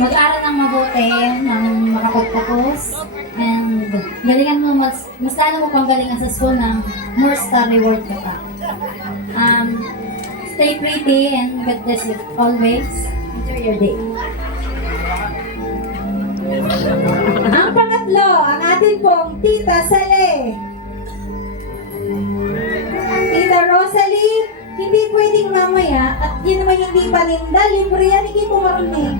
Mag-aral ng mabuti, ng makapagtapos, and galingan mo, mas lalo mo pang galingan sa school ng more star reward ka pa. Stay pretty and God bless you always. Enjoy your day. Ang pangatlo, ang atin pong Tita Sale. Tita Rosalie, hindi pwedeng mamaya at yun naman hindi paninda, libre yan, hindi po marinig.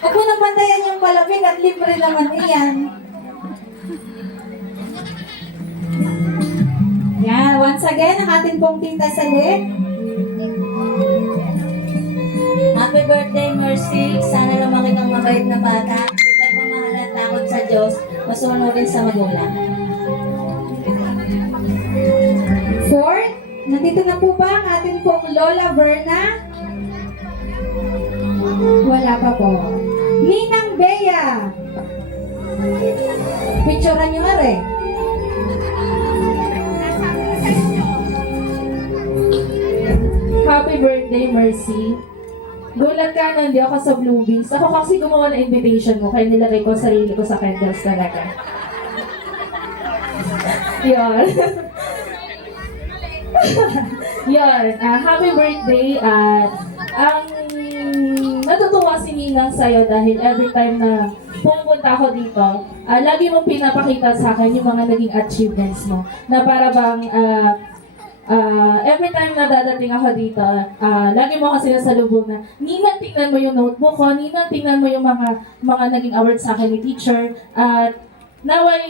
Huwag mo nang bantayan yung palapig at libre naman iyan. Yan, once again, ang atin pong Tita Sale. Happy birthday, Mercy. Sana lumaki kang mabait na bata. May pagmamahal at takot sa Diyos, masunurin sa magulang. Fourth, nandito na po ba ang atin pong Lola Verna? Wala pa po. Ninang Bea. Picturean nyo nga rin. Happy birthday, Mercy. Gulat ka na, hindi ako sa Bluebees. Ako kasi gumawa ng invitation mo, kaya nilagay ko sarili ko sa candles talaga. Yun. Yun. Happy birthday. Ang natutuwa si Ninang sa'yo dahil every time na pumunta ako dito, lagi mong pinapakita sa akin yung mga naging achievements mo. Na para bang every time na dadating ako dito, lagi mo kasi sinasalubong na, Ninang, tingnan mo yung notebook ko, Ninang, tingnan mo yung mga naging awards sa akin ni teacher, at naway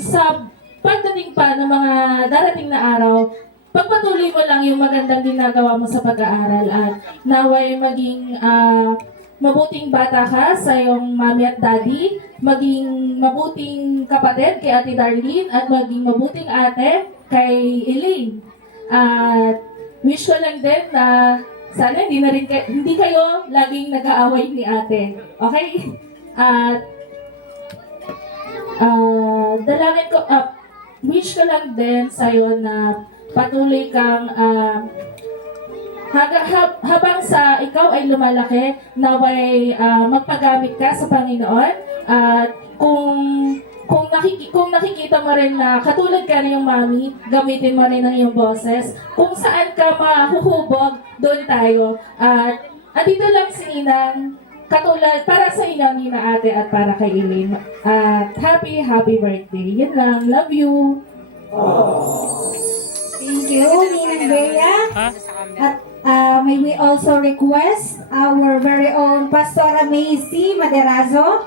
sa pagdating pa ng mga darating na araw, pagpatuloy mo lang yung magandang ginagawa mo sa pag-aaral at naway maging mabuting bata ka sa iyong mami at daddy, maging mabuting kapatid kay Ate Darlene at maging mabuting ate kay Elaine. At wish ko lang din na sana hindi kayo laging nag-aaway ni ate. Okay? At dalangin ko, wish ko lang din sa'yo na patuloy kang habang sa ikaw ay lumalaki, naway magpagamit ka sa Panginoon at kung nakikita mo rin na katulad ka na yung mami, gamitin mo rin ang iyong boses. Kung saan ka mahuhubog, doon tayo. At dito lang si Ninang, katulad para sa inyo, Nina Ate, at para kay Elaine. At happy birthday. Yun lang. Love you. Thank you, Ninang Bea. At may we also request our very own Pastora Macy Maderazo.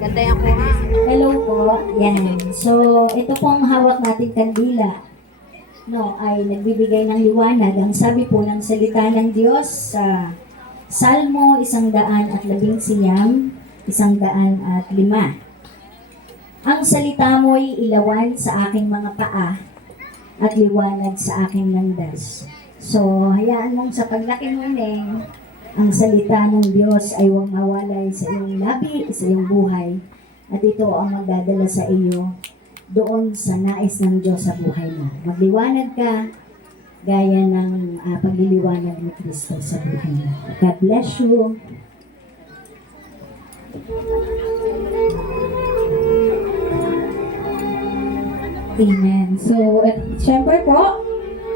Ganda yung kuha. Hello po. Yan. So, ito pong hawak nating kandila. No, ay nagbibigay ng liwanag. Ang sabi po ng salita ng Diyos sa Salmo 119, 105. Ang salita mo'y ilawan sa aking mga paa at liwanag sa aking landas. So, hayaan mong sa paglaki mo ang salita ng Diyos ay huwag mawalay sa iyong labi, sa iyong buhay. At ito ang magdadala sa iyo doon sa nais ng Diyos sa buhay mo. Magliwanag ka gaya ng pagliliwanag ni Kristo sa buhay mo. God bless you. Amen. So, syempre po,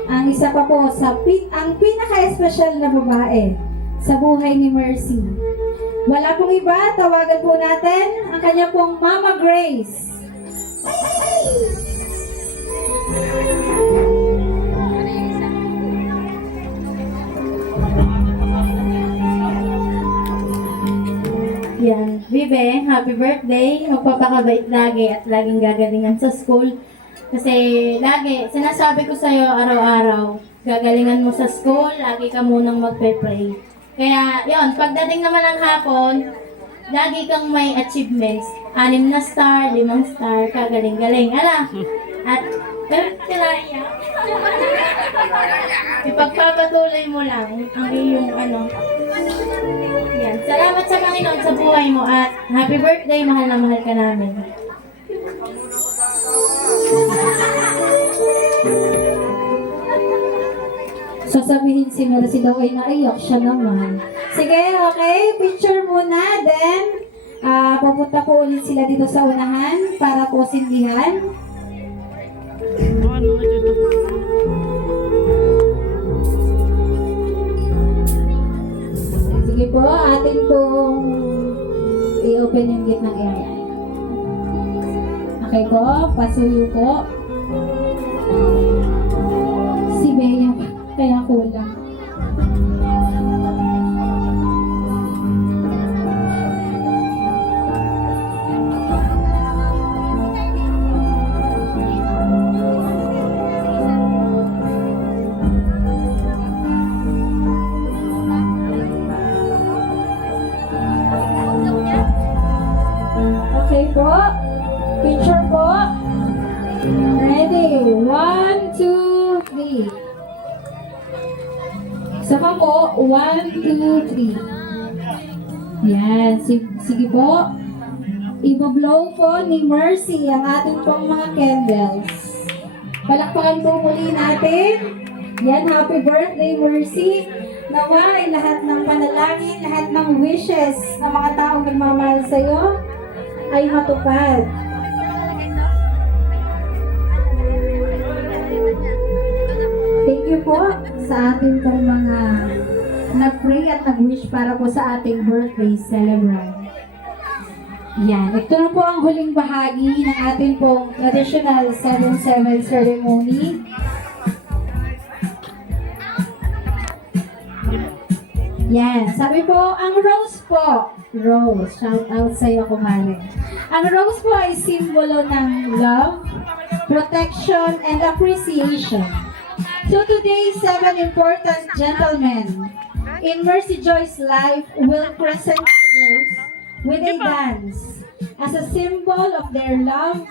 ang isa pa po ang pinaka-espesyal na babae sa buhay ni Mercy. Wala pong iba, tawagan po natin ang kanya pong Mama Grace. Yan. Bibe, happy birthday. Magpapakabait lagi at laging gagalingan sa school. Kasi lagi, sinasabi ko sa'yo araw-araw, gagalingan mo sa school, lagi ka munang magpe-pray. Kaya, yon, pagdating naman ng hapon, lagi kang may achievements. 6 na star, 5 star, kagaling-galing. Ala, at, pero sila iyak. Ipagpapatuloy mo lang ang iyong Yan. Salamat. Panginoon sa buhay mo at happy birthday, mahal na mahal ka namin. Sasabihin si Mercy daw ay naiyak siya naman. Sige, okay. Picture muna. Then, pupunta po ulit sila dito sa unahan para po sindihan. Sige po, atin pong i-open yung gate ng area. Okay po, pasuyo po. Si Bea, kaya kulang. Okay po. Picture po. Ready. 1, 2, 3. Sama po. 1, 2, 3. Yan. Sige po. Ibo-blow po ni Mercy ang ating pong mga candles. Palakpakan po muli natin. Yan. Happy birthday, Mercy. Nawa ay lahat ng panalangin, lahat ng wishes ng mga taong nagmamahal sa'yo ay matupad. Thank you po sa ating pong mga nag-pray at nag-wish para po sa ating birthday celebrant. Yan. Ito na po ang huling bahagi ng ating pong traditional 7-7 ceremony. Yan. Sabi po, ang rose po. Rose. Shout out sa iyo, kumare. Ang rose po ay simbolo ng love, protection, and appreciation. So today, 7 important gentlemen in Mercy Joy's life will present the rose with a dance as a symbol of their love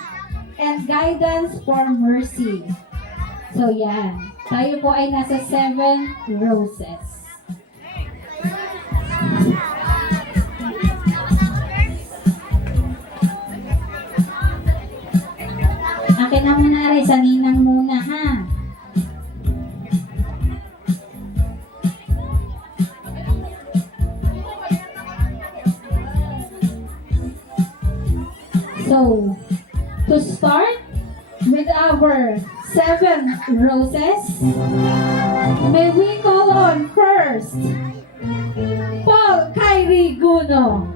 and guidance for Mercy. So yan. Tayo po ay nasa 7 roses. Akin na muna rin, sa ninang muna ha. So, to start with our 7 roses, may we call on first, Paul Kyrie Guno.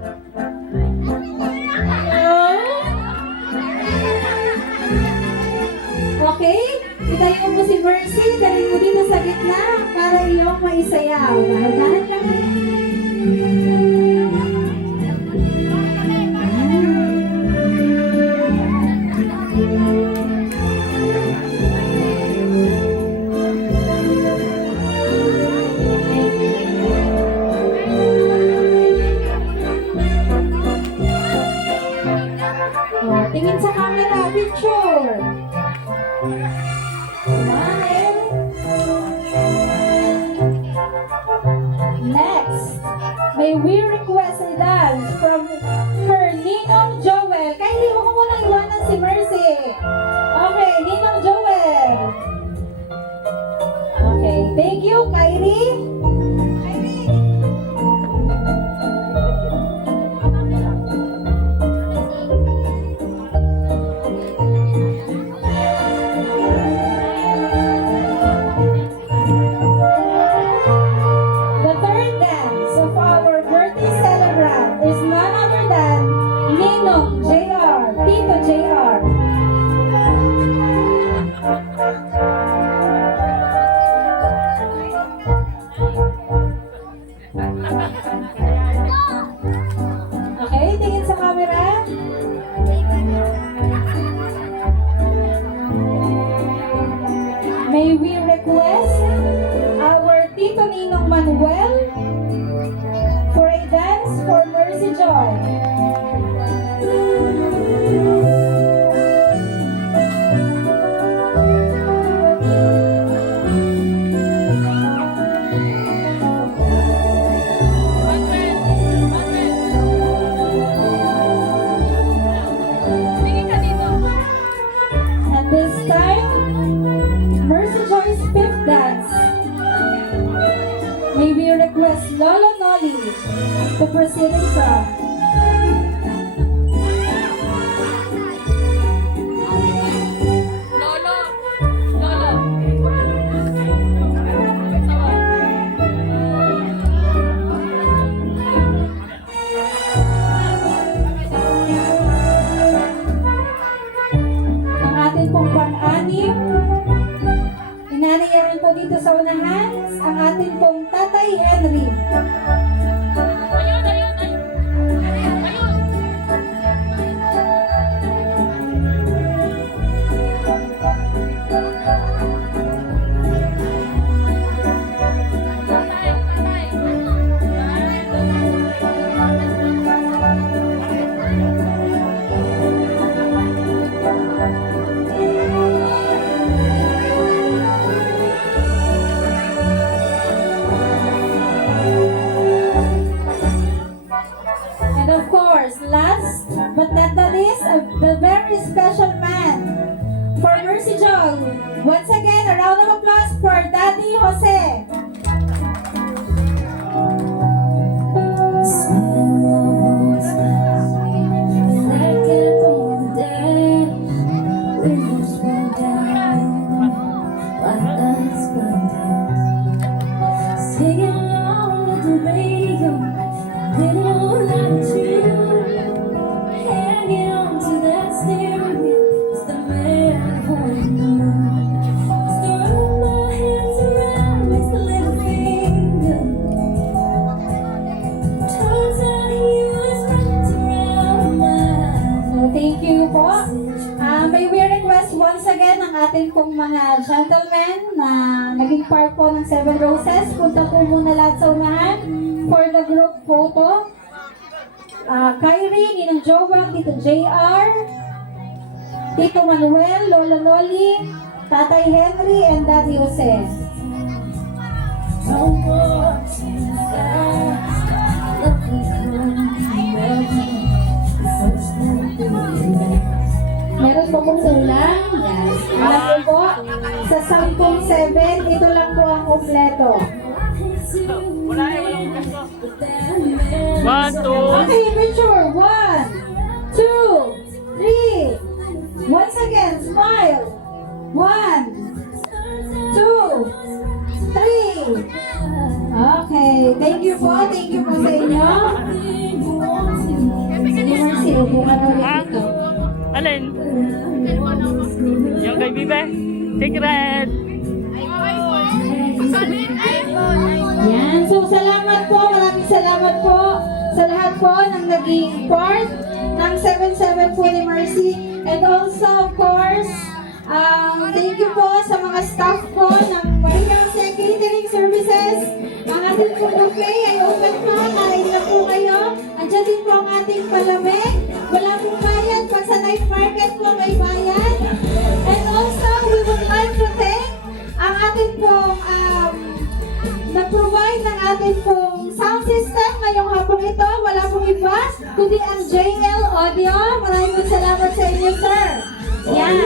Okay? Itayo mo si Mercy, dali mo dito sa gitna para iyong maisayaw. Dahan-dahan lang. Tingin sa camera, picture. Smile. Next, may we request a dance from her Ninong Joel. Kaya hindi mo muna iwanan si Mercy. Okay, Ninong Joel. Okay, thank you, Kyrie. The third dance of our birthday celebrant is none other than Ninong JR, Tito JR. Okay, tingin sa camera. May we request our Tito Ninong Manuel for a dance for Mercy Joy. to proceed in front. Ang ating pong pang-anim, inaniyaran po dito sa unahan, ang ating pong Tatay Henry. And of course, last but not the least, the very special man for Mercy Joy. Once again, a round of applause for Daddy Jose. Singing along with the radio, they don't like you. Hanging on to that steering wheel, it's the man holding on. Throwing my hands around with the little finger. Turns out he was wrapped around my So, thank you po. May we request once again ang ating pong mga gentlemen na naging part po ng Seven Roses. Punta po muna lahat sa unahan for the group photo. Kyrie, Ninong Jowa, Tito JR, Tito Manuel, Lola Loli, Tatay Henry, and Daddy Jose. don't want to die. Nothing can first thing Meron po pong kulang. Yes. Alam po, sa 10-7, ito lang po ang kompleto. One, two. Okay, picture. 1, 2, 3. Once again, smile. 1, 2, 3. Okay, thank you po. Thank you po sa inyo. Mercy, upo ka na ulit dito. Alin? Yung kay Bibe? Secret! Yan. So, salamat po. Maraming salamat po sa lahat po ng naging part ng 7-7 po ni Mercy. And also, of course, thank you po sa mga staff po ng Maria Jose Catering Services. Ang ating po buffet ay open po. Kain na po kayo. Andiyan din po ang ating palamig. Wala pong bayad. Pag sa night market po may bayad. And also, we would like to thank ang ating pong nag-provide ng ating pong sound system ngayong hapong ito. Wala pong iba, kundi ang JL Audio. Maraming salamat sa inyo, sir. Yan.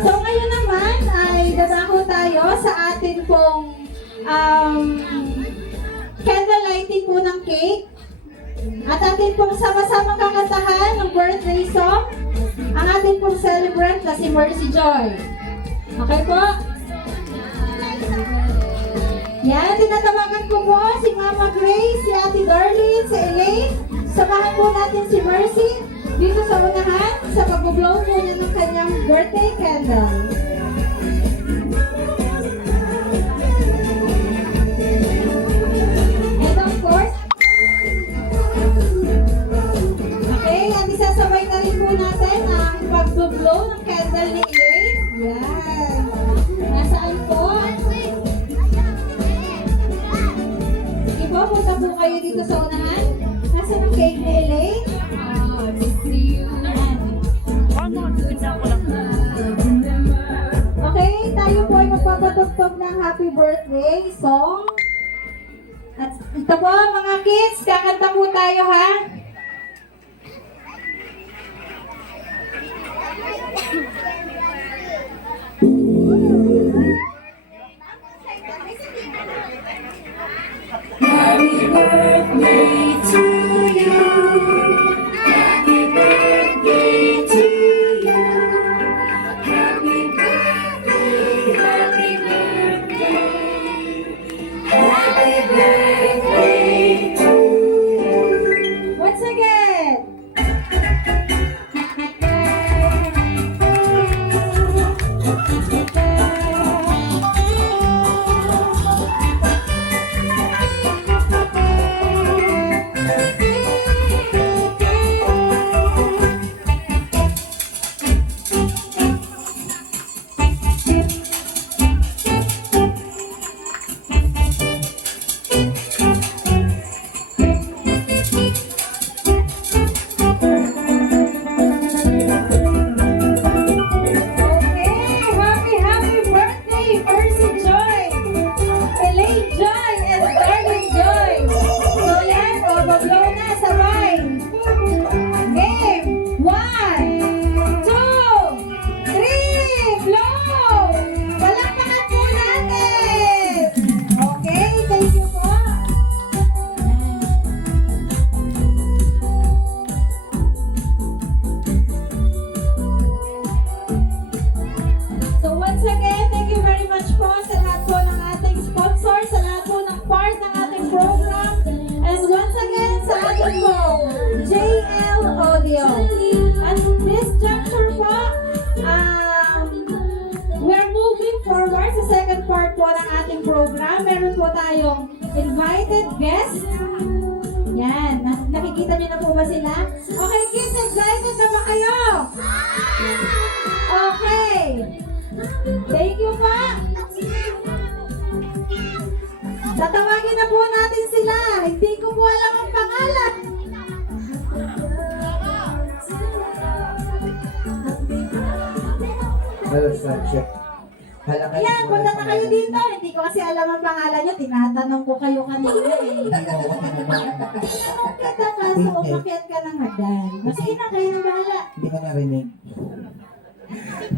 So ngayon naman ay dadako tayo sa ating pong candle lighting po ng cake. At atin pong sama-sama kakantahan ng birthday song ang ating pong celebrant na si Mercy Joy. Okay po? Yan, tinatawagan ko po si Mama Grace, si Ate Darlene, si Elaine. Samahan po natin si Mercy dito sa unahan sa pag-blow po niya ng kanyang birthday candle. And of course, okay, at isasabay na rin po natin ang pag-blow ng candle ni Elaine. Yan. Nasaan po? Punta po kayo dito sa unahan. Nasaan ang cake ni Elaine? Okay, tayo po ay magpapatugtog ng happy birthday song. At ito po mga kids, kakanta po tayo ha. Happy birthday tayong invited guest. Yan, nakikita niyo na po ba sila? Okay, kids, excited na ba kayo? Okay. Thank you pa. Tatawagin na po natin sila. Hindi ko po alam ang pangalan. Hello, Sunshine. Halaka Yan, punta na kayo dito. Hindi ko kasi alam ang pangalan nyo. Tinatanong ko kayo kanina eh. Kita ka, so umakyat ka ng hagdan. Sige na, kayo na bahala. Hindi ko narinig.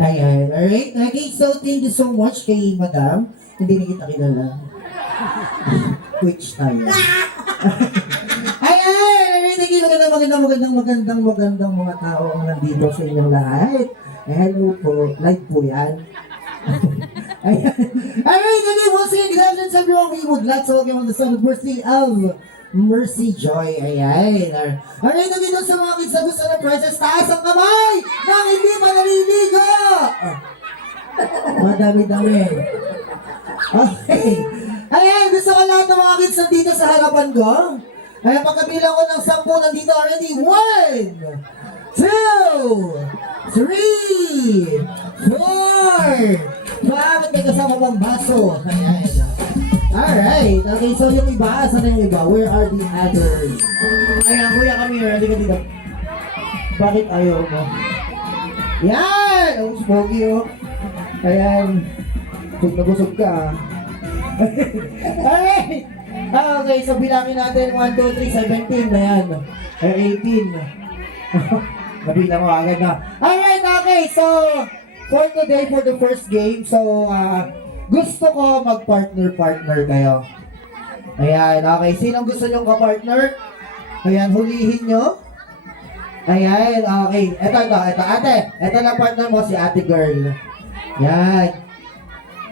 Ayan. Alright. Okay, so thank you so much kay Madam. Hindi na kita kilala. Twitch tayo. Ayan! Alright, thank you. Magandang mga tao ang nandito sa inyong lahat. Hello po. Live po yan. Ayan. Alright, okay. Once again, good afternoon sa everyone. We would like to welcome on the Sunday birthday of Mercy Joy. Ayan. Alright, nandito sa mga kids na gusto ng prizes, taas ang kamay nang hindi pa naliligo. Madami-dami. Okay. Ayan, gusto ko lahat ng mga kids nandito sa harapan ko. Ayan, pagkabilang ko ng 10 nandito already. 1, 2, 3, 4. Bakit may kasama pang baso? Ayan. Alright. Okay, so yung iba, saan yung iba? Where are the others? Ayan, kuya kami. Ready ka dito. Bakit ayaw mo? Yan! Oh, spoky oh. Ayan. Kung nabusog ka ah. Alright! Okay, so bilangin natin 1, 2, 3, 17. Ayan. 18. Nabilang mo agad na. Alright, okay. So, for today, for the first game, so, gusto ko mag-partner-partner kayo. Ayan, okay. Sinong gusto nyong ka-partner? Ayan, hulihin nyo. Ayan, okay. Ito. Ate, ito na partner mo, si ate girl. Yan.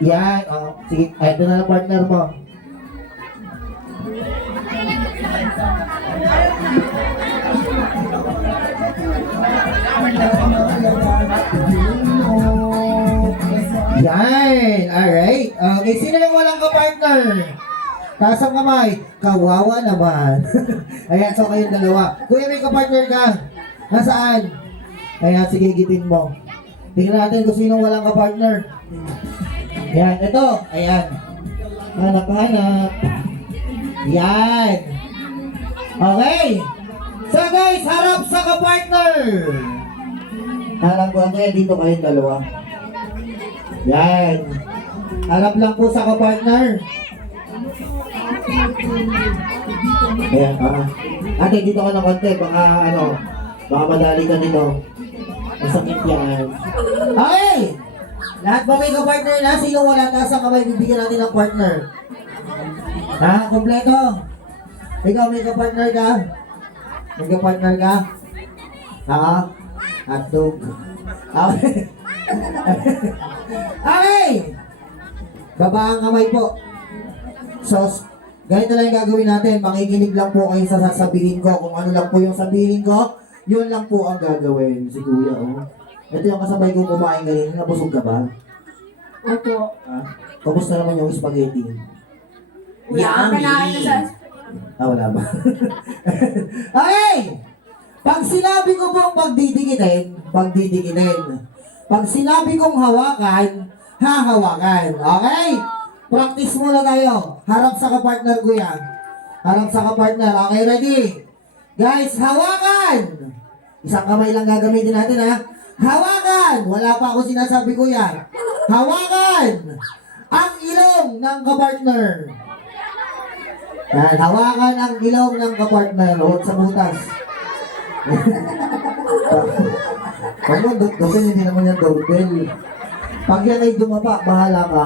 Yan, oh. Sige, ito na partner mo. Yan! Alright. Okay, sino yung walang ka-partner? Taas ang kamay. Kawawa naman. Ayan, so kayong dalawa. Kuya, may ka-partner ka? Nasaan? Ayan, sige, gitin mo. Tingnan natin kung sino walang ka-partner. Yan, ito. Ayan. Hanap. Yan. Okay. So guys, harap sa ka-partner. Harap ko kaya dito kayong dalawa. Yan. Harap lang po sa ka-partner. Ayan, ate, dito ka ng konti. Baka madali ka dito. Masakit yan. Okay! Lahat ba may ka-partner na? Sino wala? Taas ang kamay, bibigyan natin ng partner. Ha? Kompleto? Ikaw, may ka-partner ka? May ka-partner ka? Ha? Hotdog. Okay. Okay! Baba ang kamay po. So, ganito lang yung gagawin natin. Makikinig lang po kayo sa sasabihin ko. Kung ano lang po yung sabihin ko, yun lang po ang gagawin. Si Kuya, oh. Ito yung kasabay kong kumain kanina. Nabusog ka ba? Opo. Ha? Kamusta naman yung spaghetti? Yummy! Wala ba? Okay! Pag sinabi ko pong pagdidikitin. Pag sinabi kong hawakan, hahawakan. Okay? Practice muna tayo. Harap sa kapartner ko yan. Harap sa kapartner. Okay, ready? Guys, hawakan! Isang kamay lang gagamitin natin, ha? Hawakan! Wala pa ako sinasabi ko yan. Hawakan! Ang ilong ng kapartner. Yan, hawakan ang ilong ng kapartner. Huwag sa butas. Pag mo, doon hindi naman yung doorbell. Pag yan ay dumapa, bahala ka.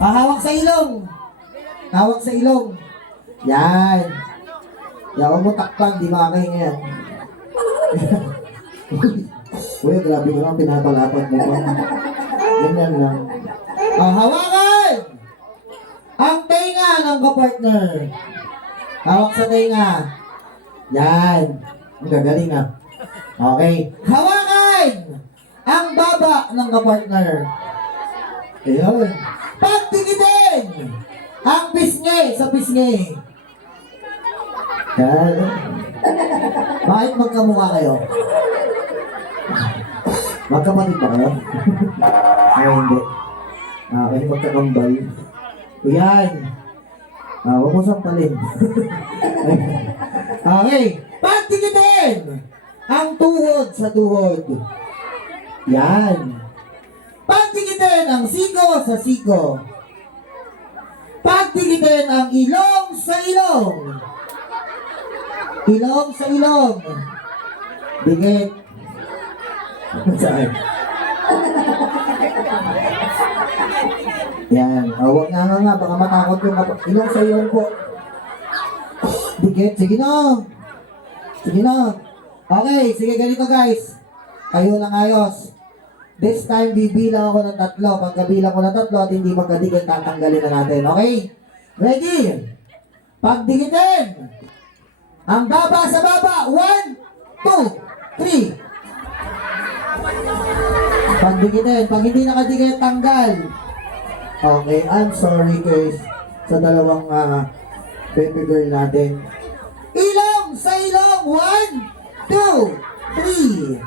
Hawak sa ilong. Hawak sa ilong. Yan. Yan, huwag mo takpan, di makakahinga yan. Uy, grabe ka lang, pinapalapat mo pa. Ganyan lang. Hawakan! Ang tenga ng kapartner. Hawak sa tenga. Yan. Ang gagaling ah. Okay. Hawakan! Ang baba ng kapartner. Ayun. Pagtikitin! Ang pisngi sa pisngi. Yan. Bakit magkamukha kayo? Magkapatid ba kayo? Ay, hindi. Kayo magkakambal. O yan. Huwag mo sampalin. Okay. Pagdikitin ang tuhod sa tuhod. Yan. Pagdikitin ang siko sa siko. Pagdikitin ang ilong sa ilong. Ilong sa ilong. Dikit. Saan? Yan. Huwag nga. Baka matakot yung ilong sa ilong po. Dikit. Sige na. Sige na. Okay. Sige, ganito guys. Kayo lang ayos. This time, bibilang ako ng 3. Pagkabilang ko ng 3 at hindi magkadikit, tatanggalin na natin. Okay? Ready? Pagdikitin. Ang baba sa baba. 1, 2, 3. Pagdikitin. Pag hindi nakadikit, tanggal. Okay, I'm sorry guys sa dalawang baby girl natin. Ilong sa ilong. 1, 2, 3.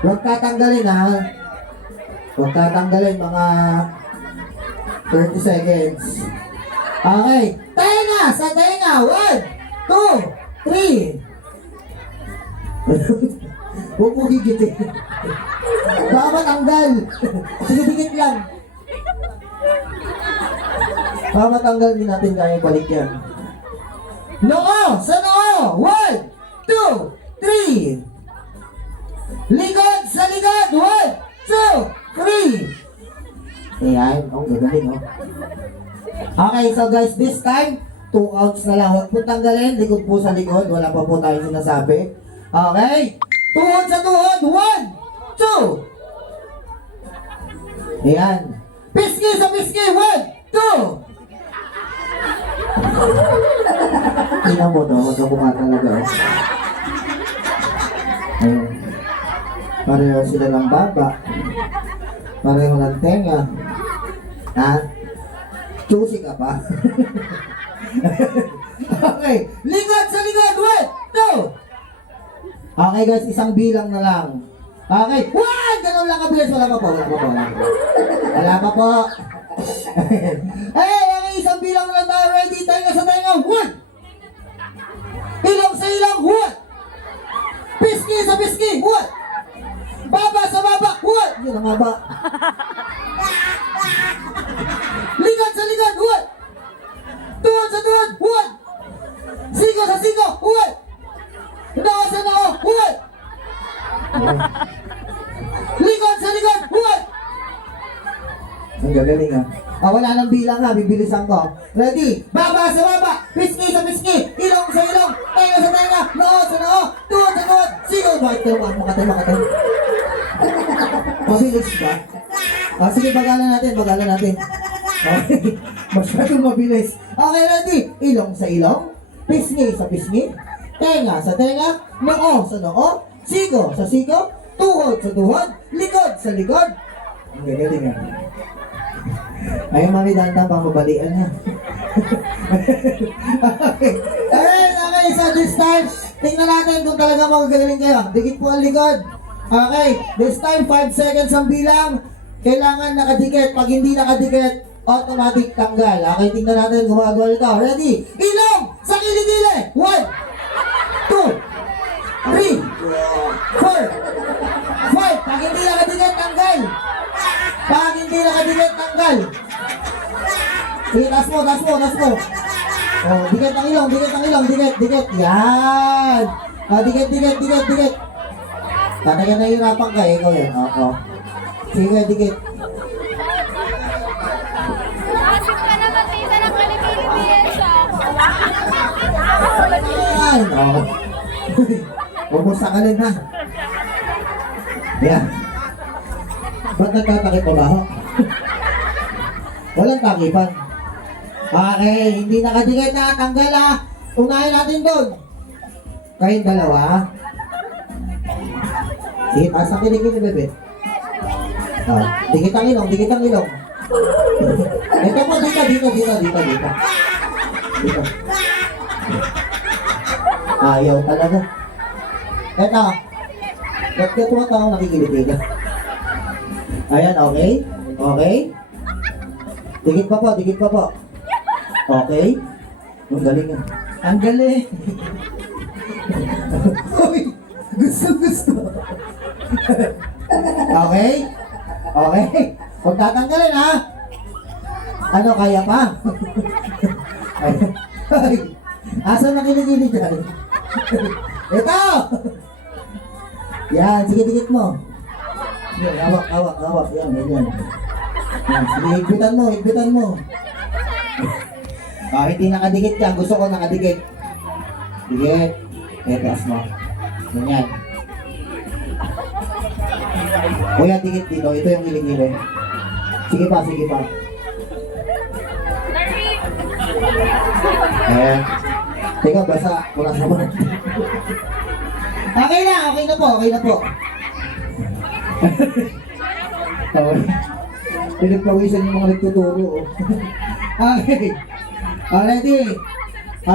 Huwag tatanggalin ha. Huwag tatanggalin mga 30 seconds. Okay. Tenga sa tenga. 1, 2, 3. Huwag mo higitin. Baka matanggal. Sige, dikit lang. Baka matanggal din natin kaya balik yan. Noo! Sa noo! 1, 2, 3. Likod sa likod! 1, 2, 3! Ayan, ang gagaling, oh. Okay, so guys, this time, 2 counts na lang. Huwag po tanggalin, likod po sa likod. Wala pa po tayong sinasabi. Okay? Tuhod sa tuhod! 1, 2! Ayan. Pisngi sa pisngi! 1, 2! Tingnan mo to, magkamukha talaga, oh. Ayan. Pareho sila ng baba. Pareho ng tenga. Ha? Choosy ka pa. Okay. Likod sa likod. 1, 2. Okay guys, isang bilang na lang. Okay. 1! Ganun lang kabilis. Wala pa po. Wala pa po. Okay, isang bilang na lang tayo. Ready? Tenga sa tenga. 1. Ilong sa ilong. 1. Pisngi sa pisngi. 1. Baba sa baba! Huwag! Yun ang haba. Likod sa likod! Huwag! Tuhod sa tuhod! Huwag! Siko sa siko! Huwag! Noo sa noo! Huwag! Likod sa likod! Huwag! Ang gagaling ha. Wala nang bilang ha. Bibilisan ko. Ready? Baba sa baba! Pisngi sa pisngi! Ilong sa ilong! Tenga sa tenga! Noo sa noo! Tuhod sa tuhod! Siko! Bakit ka naman? Makatay. Mabilis ba? Sige, bagalan natin. Okay. Masyadong mabilis. Okay, ready? Ilong sa ilong, pisngi sa pisngi, tenga sa tenga, noo sa noo, siko sa siko, tuhod sa tuhod, likod sa likod. Ang gagaling nga. Ayun, mami, dantang pamabalian ha. Okay, so this time, tingnan natin kung talaga magagaling kayo. Dikit po ang likod. Okay, this time 5 seconds ang bilang. Kailangan nakadikit. Pag hindi nakadikit, automatic tanggal. Okay, tingnan natin kung magagawa nito. Ready? Ilong sa kilikili. 1, 2, 3, 4, 5. Pag hindi nakadikit, tanggal. Pag hindi nakadikit, tanggal. Sige, taas mo. Oh, dikit ang ilong. Dikit. Yan. Dikit. Talaga nahihirapan ka, ikaw yan. Oo. Sige, dikit. Masip ka na matita ng Pilipinesa. Ay, oo. Huwag mo sakalin, ha? Yan. Ba't nagtatakip pa ba ako? Walang takipan. Okay, hindi nakadikit na. Tanggal, ha? Unahin natin doon. Kayong dalawa, ha? Sige, taas ang kilikili, bebe. Dikit ang ilong. Ito po, dito. Dito. Ayaw talaga. Ito. Ba't ka tumatawang nakikilig ka? Ayan, okay? Okay? Dikit pa po. Okay? Ang galing yan. Ang galing! Uy! Gusto! Okay? Okay? Huwag tatanggalin, ha? Ano, kaya pa? Ay, asan na kiligili dyan? Ito! Yan, sige, dikit mo. Yan, hawak. Yan, ganyan. Yan, sige, higpitan mo. Hindi nakadikit yan. Gusto ko nakadikit. Dikit. Taas mo. Ganyan. Kuya, dikit dito. Ito yung kiligili. Sige pa. Teka, basa. Wala sa mga. Okay na po. Pinagpawisan yung mga nagtuturo. Okay. Ready?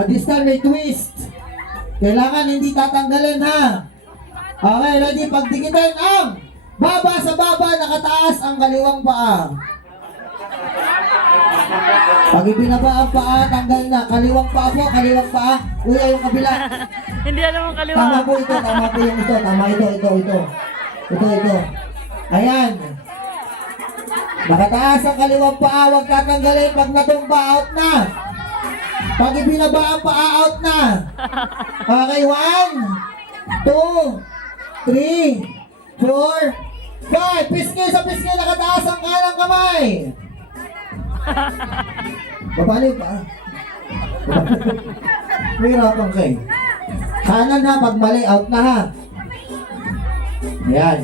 This time may twist. Kailangan hindi tatanggalin, ha? Okay, ready? Pagdikitin ang baba sa baba, nakataas ang kaliwang paa. Pag ibinaba ang paa, tanggal na. Kaliwang paa po, kaliwang paa. Kuya, yung kabila. Hindi alam ang kaliwa. Tama po yung ito. Tama ito. Ito. Ayan. Nakataas ang kaliwang paa, huwag tatanggalin. Pag natumba, out na. Pag ibinaba ang paa, out na. Okay, 1, 2, 3, 4, 5. Pisngi sa pisngi, nakataas ang kanang kamay. Paano yung paa? Mahirapan kayo. Kanan na, pag mali, out na, ha. Ayan.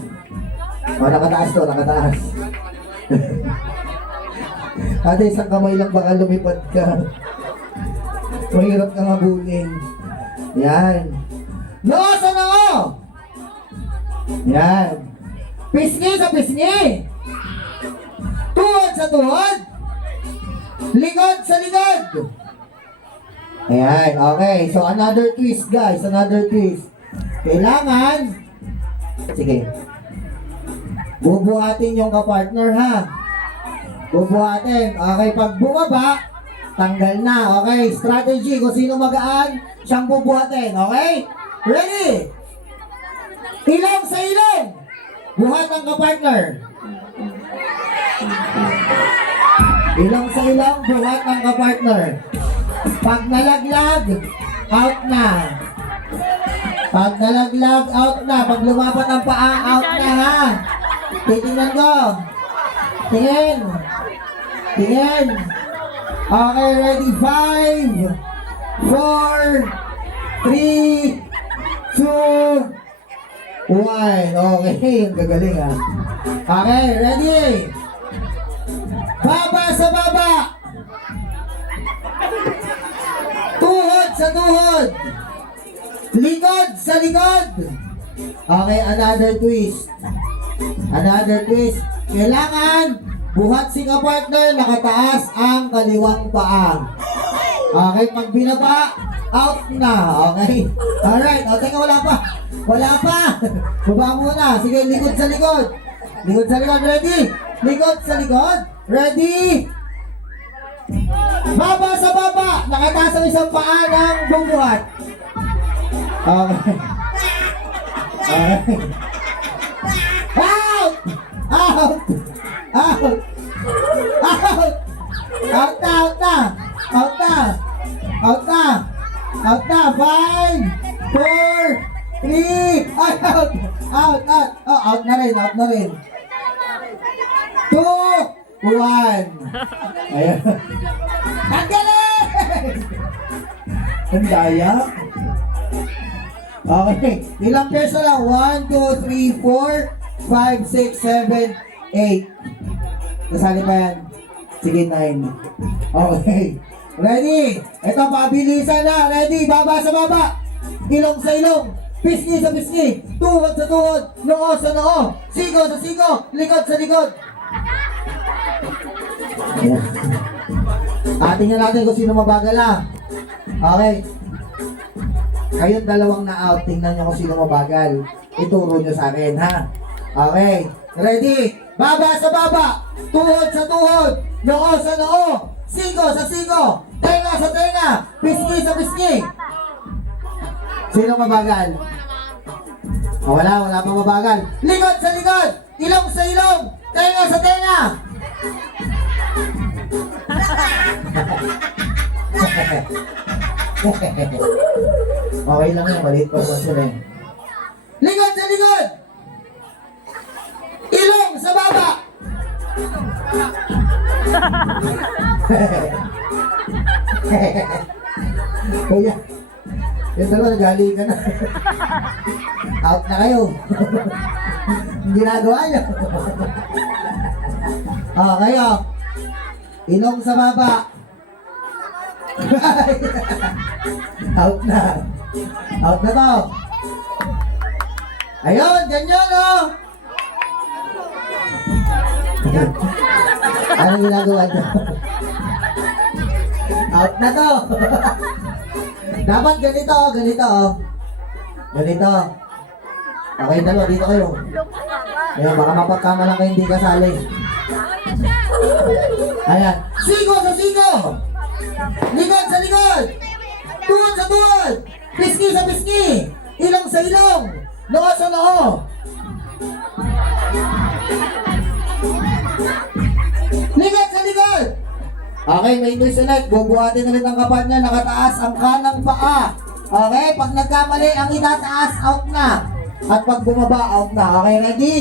Nakataas to, nakataas. Ate, isang kamay lang baka lumipad ka. Mahirap kang habulin. Yan. Noo sa noo! Yan. Pisngi sa pisngi. Tuhod sa tuhod. Likod sa likod. Ayan, okay. So, another twist, guys. Another twist. Kailangan, sige, bubuhatin yung kapartner, ha? Bubuhatin. Okay, pag bumaba, tanggal na. Okay, strategy. Kung sino magaan, siyang bubuhatin. Okay? Ready? Ilong sa ilong. Buhat ang kapartner. Ilong sa ilong, buhat ang kapartner. Pag nalaglag, out na. Pag nalaglag, out na. Pag lumapat ang paa, out na, ha? Titingnan ko. Tingin. Okay, ready? 5, 4, 3, 2, 1. Okay, ang gagaling, ha? Okay, ready? Baba sa baba. Tuhod sa tuhod. Likod sa likod. Okay, another twist. Kailangan buhat si kapartner, nakataas ang kaliwang paa. Okay, pag binaba, out na. Okay? Alright, o teka, wala pa. Baba muna. Sige, likod sa likod. Ready? Likod sa likod. Ready? Baba sa baba. Nakataas ang isang paa ng bubuhat. Okay. Out! Out na. 5, 4, 3, out. Oh, out na rin. 2, 1. Ayan. Tanggalin! Ang daya. Okay. Ilang pesa lang? 1, 2, 3, 4, 5, 6, 7, 8. Kasali pa yan. Sige, 9. Okay. Ready? Ito, pabilisan na. Ready? Baba sa baba. Ilong sa ilong. Pisngi sa pisngi. Tuhod sa tuhod. Noo sa noo. Sigo sa sigo. Likod sa likod. Ayan. Tingnan natin kung sino mabagal ha. Okay. Kayong dalawang na out, tingnan nyo kung sino mabagal. Ituro nyo sa akin ha. Okay. Ready? Baba sa baba. Tuhod sa tuhod. Noo sa noo. Sigo sa sigo. Tenga sa tenga. Pisngi sa pisngi. Sino mabagal? Wala pa mabagal. Likod sa likod. Ilong sa ilong. Tenga sa tenga. Okay lang yan, maliit pa naman sila eh. Likod sa likod! Ilong sa baba! Kuya, yung dalawa nagaling ka na. Out na kayo. Yung ginagawa nyo. Kayo. Ilong sa baba. Out na. Out na to. Ayun, ganyan oh. Anong ginagawa nyo? Out na to. Dapat ganito, ganito oh. Ganito. Okay, dalawa, dito kayo. Ayan, baka mapagkamalang kayo hindi kasali. Ayan. Sigo sa sigo! Likod sa likod! Tuhod sa tuhod! Pisngi sa pisngi! Ilong sa ilong! Noo sa noo! Likod sa likod! Okay, may susunod. Bubuhatin ulit ang kapal niya. Nakataas ang kanang paa. Okay, pag nagkamali, ang itataas, out na. At pag bumaba, out na. Okay, ready?